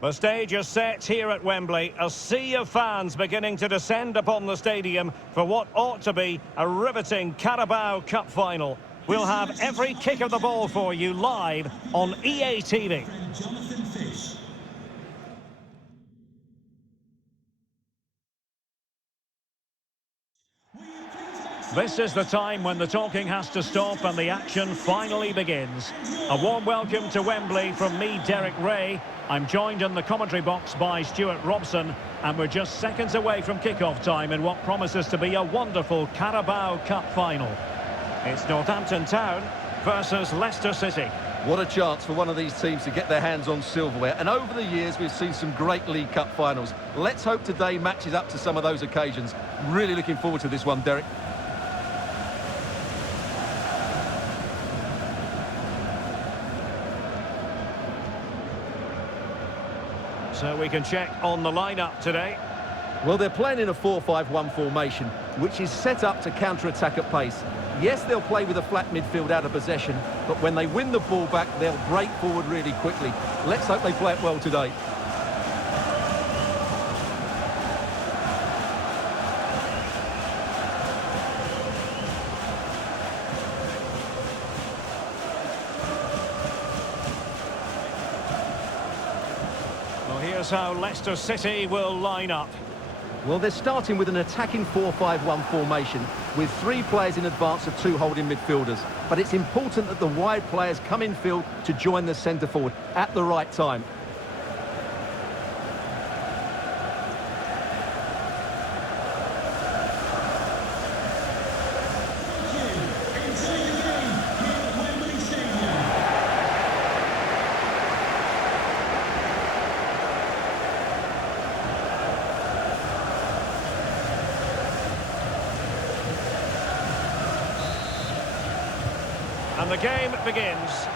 The stage is set here at Wembley. A sea of fans beginning to descend upon the stadium for what ought to be a riveting Carabao Cup final. We'll have every kick of the ball for you live on EA TV. This is the time when the talking has to stop and the action finally begins. A warm welcome to Wembley from me, Derek Ray. I'm joined in the commentary box by Stuart Robson, and we're just seconds away from kick-off time in what promises to be a wonderful Carabao Cup final. It's Northampton Town versus Leicester City. What a chance for one of these teams to get their hands on silverware. And over the years, we've seen some great League Cup finals. Let's hope today matches up to some of those occasions. Really looking forward to this one, Derek. So we can check on the lineup today. Well, they're playing in a 4-5-1 formation, which is set up to counter-attack at pace. Yes, they'll play with a flat midfield out of possession, but when they win the ball back, they'll break forward really quickly. Let's hope they play it well today. Here's how Leicester City will line up. Well, they're starting with an attacking 4-5-1 formation with 3 players in advance of 2 holding midfielders. But it's important that the wide players come in field to join the centre forward at the right time. And the game begins.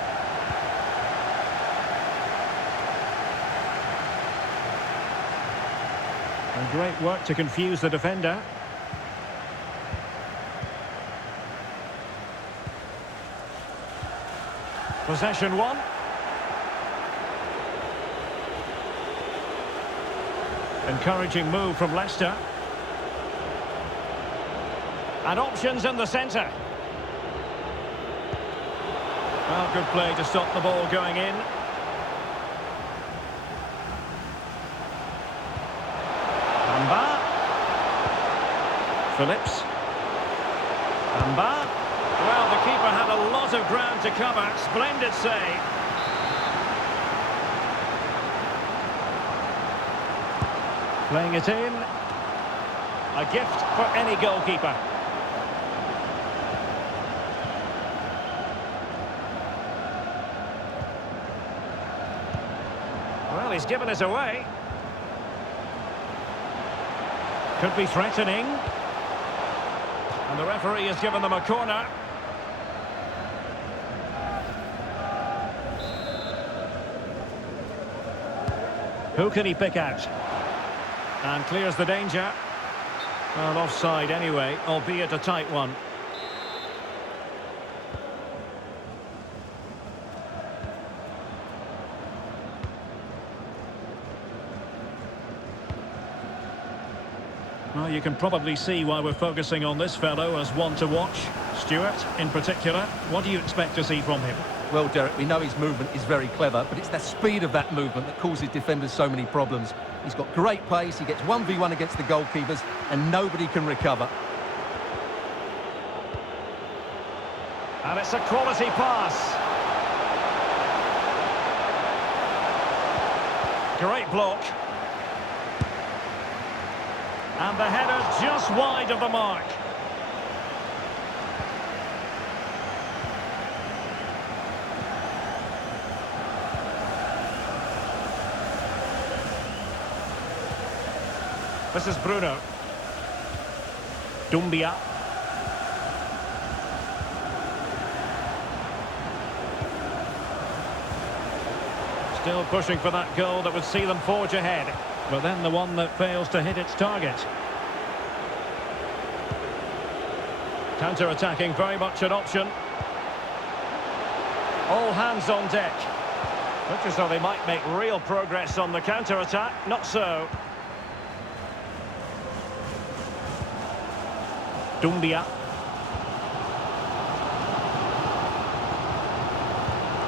And great work to confuse the defender. Possession one. Encouraging move from Leicester. And options in the centre. Well, good play to stop the ball going in. Amba. Phillips. Amba. Well, the keeper had a lot of ground to cover. Splendid save. Playing it in. A gift for any goalkeeper. Well, he's given us away. Could be threatening. And the referee has given them a corner. Who can he pick out? And clears the danger. Well, offside anyway, albeit a tight one. Well, you can probably see why we're focusing on this fellow as one to watch. Stuart, in particular, what do you expect to see from him? Well, Derek, we know his movement is very clever, but it's the speed of that movement that causes defenders so many problems. He's got great pace, he gets 1v1 against the goalkeepers, and nobody can recover. And it's a quality pass. Great block. And the header just wide of the mark. This is Bruno. Dumbia. Still pushing for that goal that would see them forge ahead. But then the one that fails to hit its target. Counter-attacking, very much an option. All hands on deck. Looks as though they might make real progress on the counter-attack. Not so. Dumbia.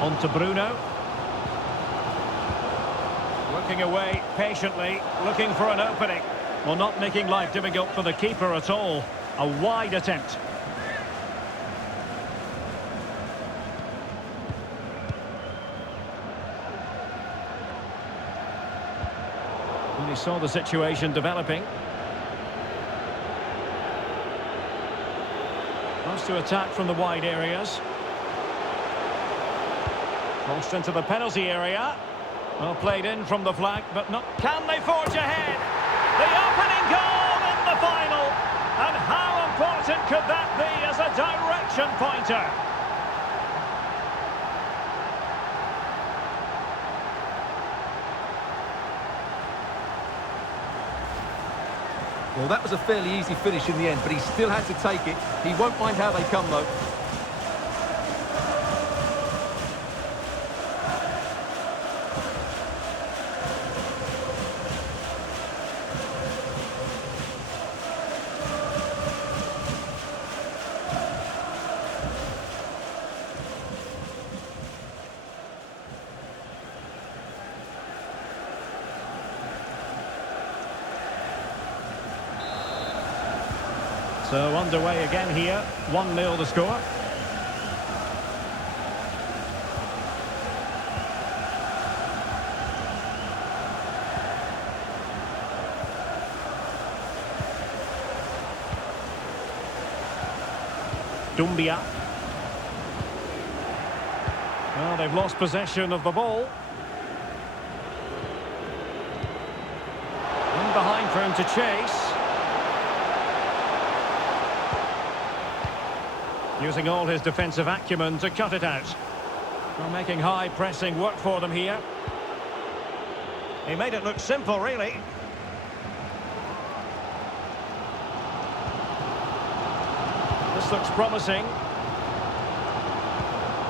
On to Bruno. Working away patiently, looking for an opening. Well, not making life difficult for the keeper at all. A wide attempt. And he saw the situation developing. Wants to attack from the wide areas. Crossed into the penalty area. Well, played in from the flank, but not... Can they forge ahead? The opening goal in the final. And how important could that be as a direction pointer? Well, that was a fairly easy finish in the end, but he still had to take it. He won't mind how they come, though. So underway again here, 1-0 the score. Dumbia. Well, they've lost possession of the ball. In behind for him to chase. Using all his defensive acumen to cut it out. Well, making high pressing work for them here. He made it look simple, really. This looks promising.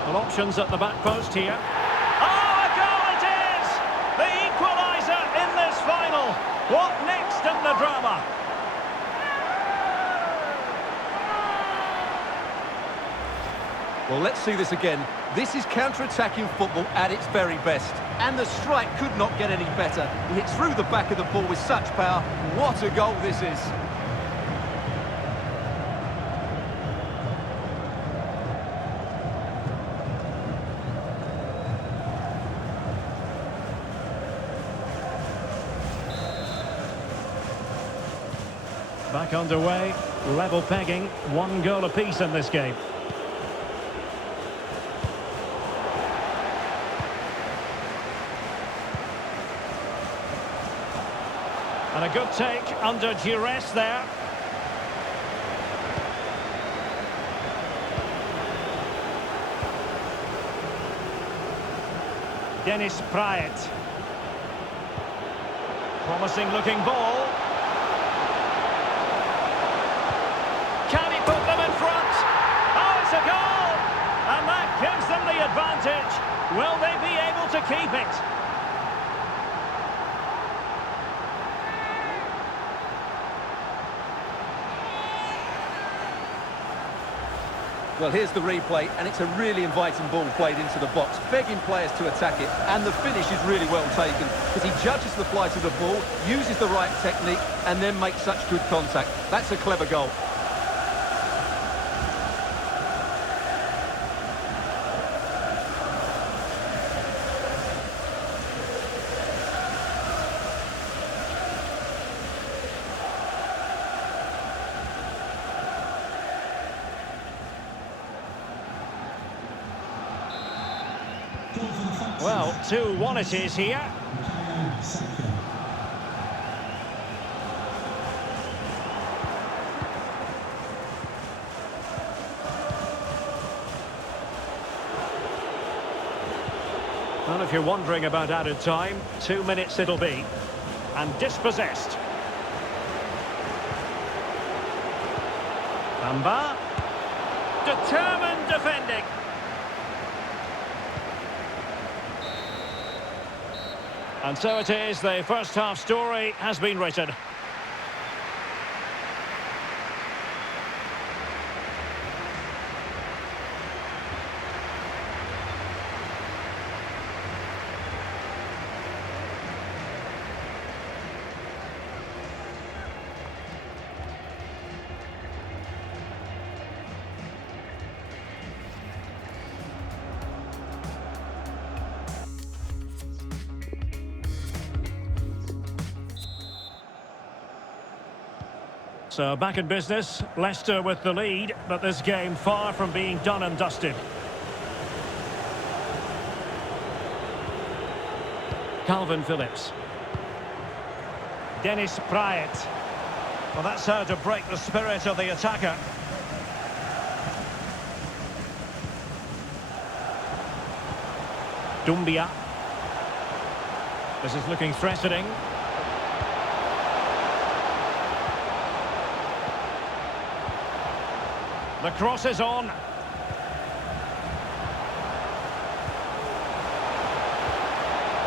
Well, options at the back post here. Oh, a goal it is! The equaliser in this final. What next in the drama? Well, let's see this again. This is counter-attacking football at its very best. And the strike could not get any better. He hits through the back of the ball with such power. What a goal this is. Back underway, level pegging, 1 goal apiece in this game. And a good take under duress there. Dennis Praet. Promising looking ball. Can he put them in front? Oh, it's a goal! And that gives them the advantage. Will they be able to keep it? Well, here's the replay, and it's a really inviting ball played into the box, begging players to attack it, and the finish is really well taken, because he judges the flight of the ball, uses the right technique, and then makes such good contact. That's a clever goal. Well, 2-1 it is here. Well, if you're wondering about added time, 2 minutes it'll be. And dispossessed. Amba. Determined defending. And so it is, the first half story has been written. So back in business, Leicester with the lead, but this game far from being done and dusted. Calvin Phillips. Dennis Praet. Well, that's how to break the spirit of the attacker. Doumbia. This is looking threatening. The cross is on.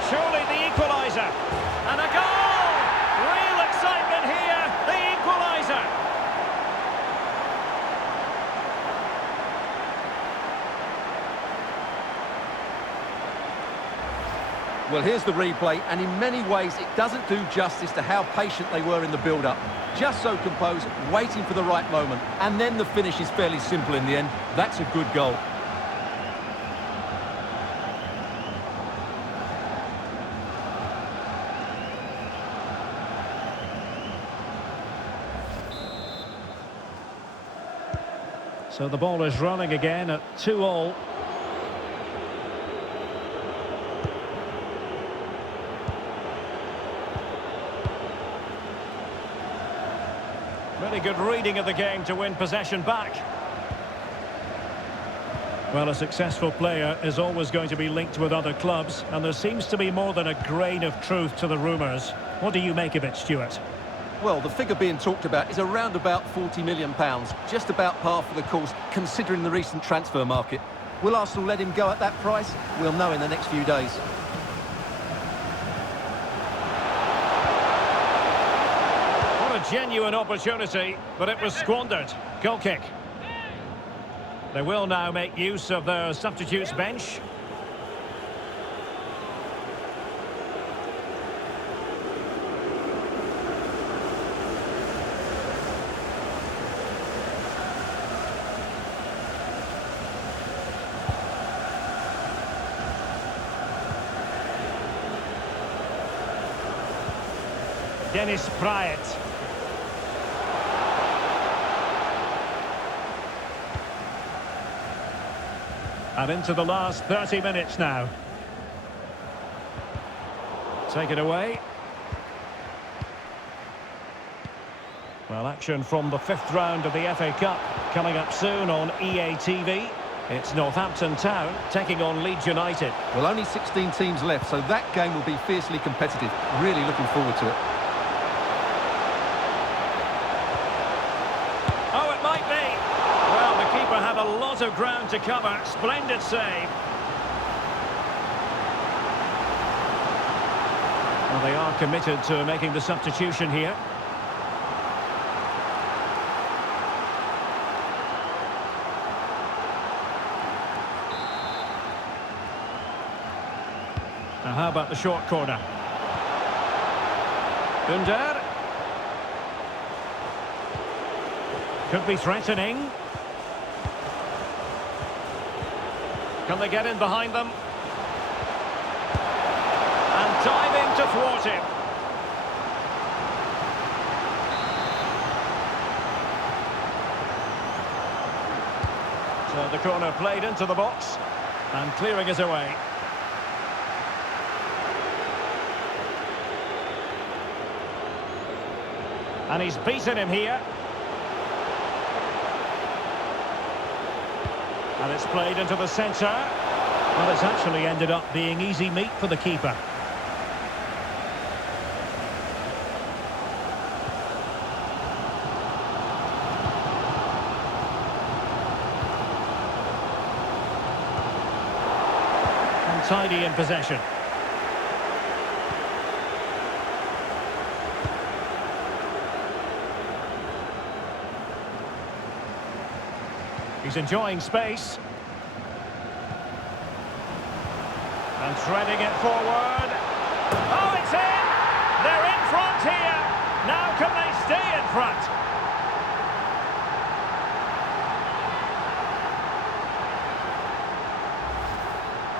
Surely the equaliser. And a goal! Real excitement here. The equaliser. Well, here's the replay, and in many ways it doesn't do justice to how patient they were in the build-up. Just so composed, waiting for the right moment. And then the finish is fairly simple in the end. That's a good goal. So the ball is running again at 2-2. Really good reading of the game to win possession back. Well, a successful player is always going to be linked with other clubs, and there seems to be more than a grain of truth to the rumours. What do you make of it, Stuart? Well, the figure being talked about is around about £40 million, just about par for the course, considering the recent transfer market. Will Arsenal let him go at that price? We'll know in the next few days. Genuine opportunity, but it was squandered. Goal kick. They will now make use of their substitutes bench. Dennis Praet. And into the last 30 minutes now. Take it away. Well, action from the 5th round of the FA Cup coming up soon on EA TV. It's Northampton Town taking on Leeds United. Well, only 16 teams left, so that game will be fiercely competitive. Really looking forward to it. Oh, it might be. Well, the keeper had a lot of ground to cover. Splendid save. Well, they are committed to making the substitution here. Now, how about the short corner? Under. Could be threatening. Can they get in behind them? And diving to thwart him. So the corner played into the box and clearing it away. And he's beaten him here. And it's played into the centre. Well, it's actually ended up being easy meat for the keeper. And tidy in possession. He's enjoying space. And threading it forward. Oh, it's in! They're in front here. Now can they stay in front?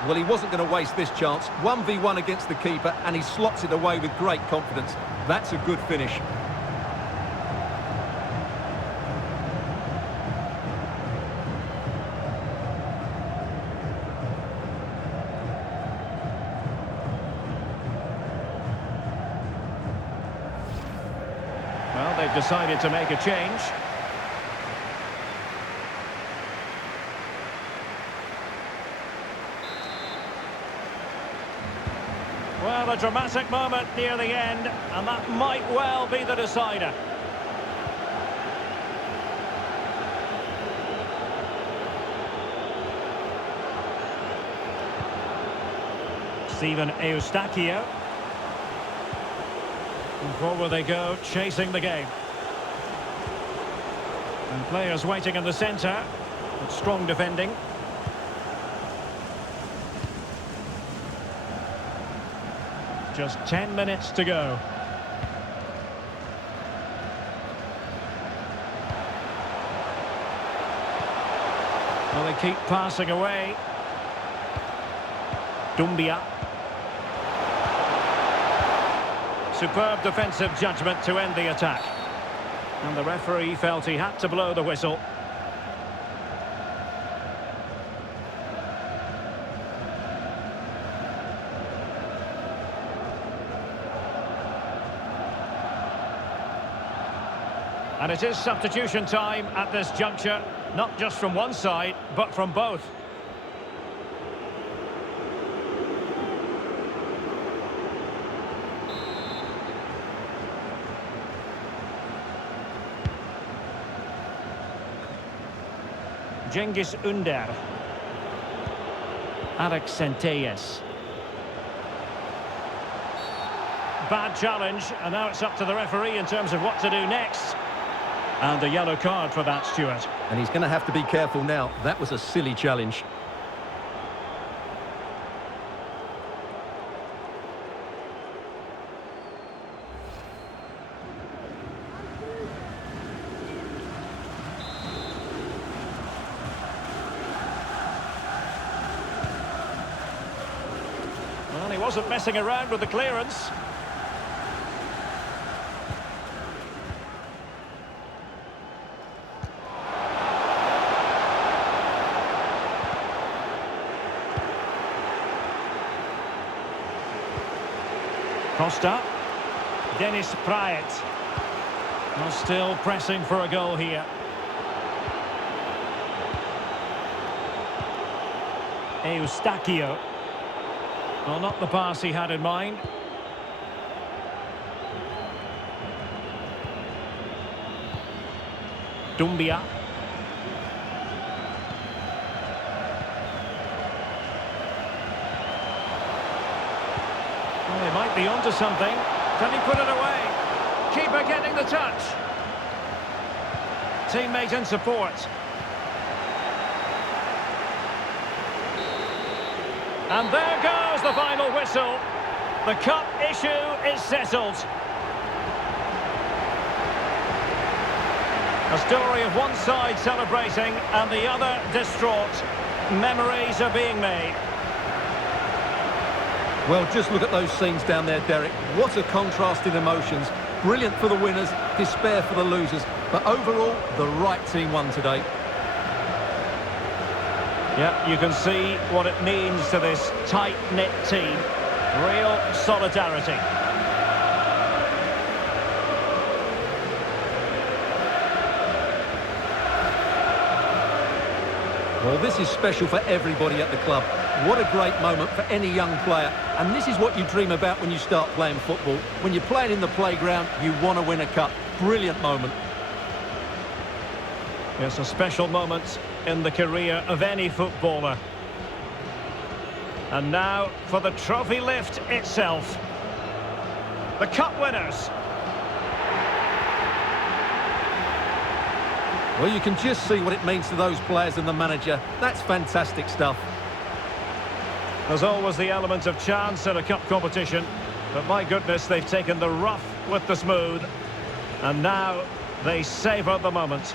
Well, he wasn't going to waste this chance. 1v1 against the keeper, and he slots it away with great confidence. That's a good finish. Well, they've decided to make a change. Well, a dramatic moment near the end, and that might well be the decider. Ss07. And forward they go, chasing the game. And players waiting in the centre, with strong defending. Just 10 minutes to go. Well, they keep passing away. Doumbia. Superb defensive judgment to end the attack. And the referee felt he had to blow the whistle. And it is substitution time at this juncture, not just from one side, but from both. Cengiz Ünder. Ss07. Bad challenge, and now it's up to the referee in terms of what to do next. And a yellow card for that, Stuart. And he's going to have to be careful now. That was a silly challenge. Well, he wasn't messing around with the clearance. Costa. Dennis Praet. Well, still pressing for a goal here. Eustachio. Well, not the pass he had in mind. Doumbia. Well, they might be onto something. Can he put it away? Keeper getting the touch. Teammate in support. And there goes the final whistle. The cup issue is settled. A story of one side celebrating and the other distraught. Memories are being made. Well, just look at those scenes down there, Derek. What a contrast in emotions. Brilliant for the winners, despair for the losers. But overall, the right team won today. Yeah, you can see what it means to this tight-knit team. Real solidarity. Well, this is special for everybody at the club. What a great moment for any young player. And this is what you dream about when you start playing football. When you're playing in the playground, you want to win a cup. Brilliant moment. It's a special moment in the career of any footballer. And now for the trophy lift itself. The cup winners. Well, you can just see what it means to those players and the manager. That's fantastic stuff. There's always the element of chance in a cup competition, but my goodness, they've taken the rough with the smooth, and now they savour the moment.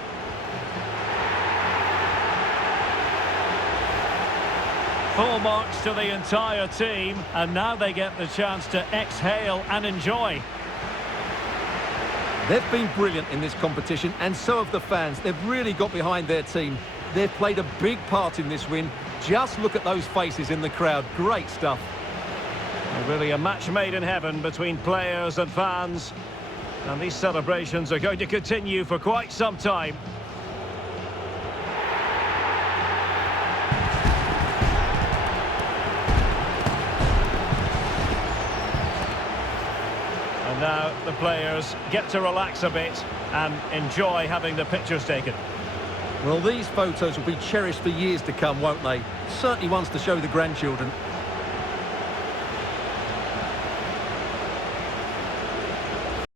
Full marks to the entire team, and now they get the chance to exhale and enjoy. They've been brilliant in this competition, and so have the fans. They've really got behind their team. They've played a big part in this win. Just look at those faces in the crowd. Great stuff. Really a match made in heaven between players and fans. And these celebrations are going to continue for quite some time. And now the players get to relax a bit and enjoy having the pictures taken. Well, these photos will be cherished for years to come, won't they? Certainly ones to show the grandchildren.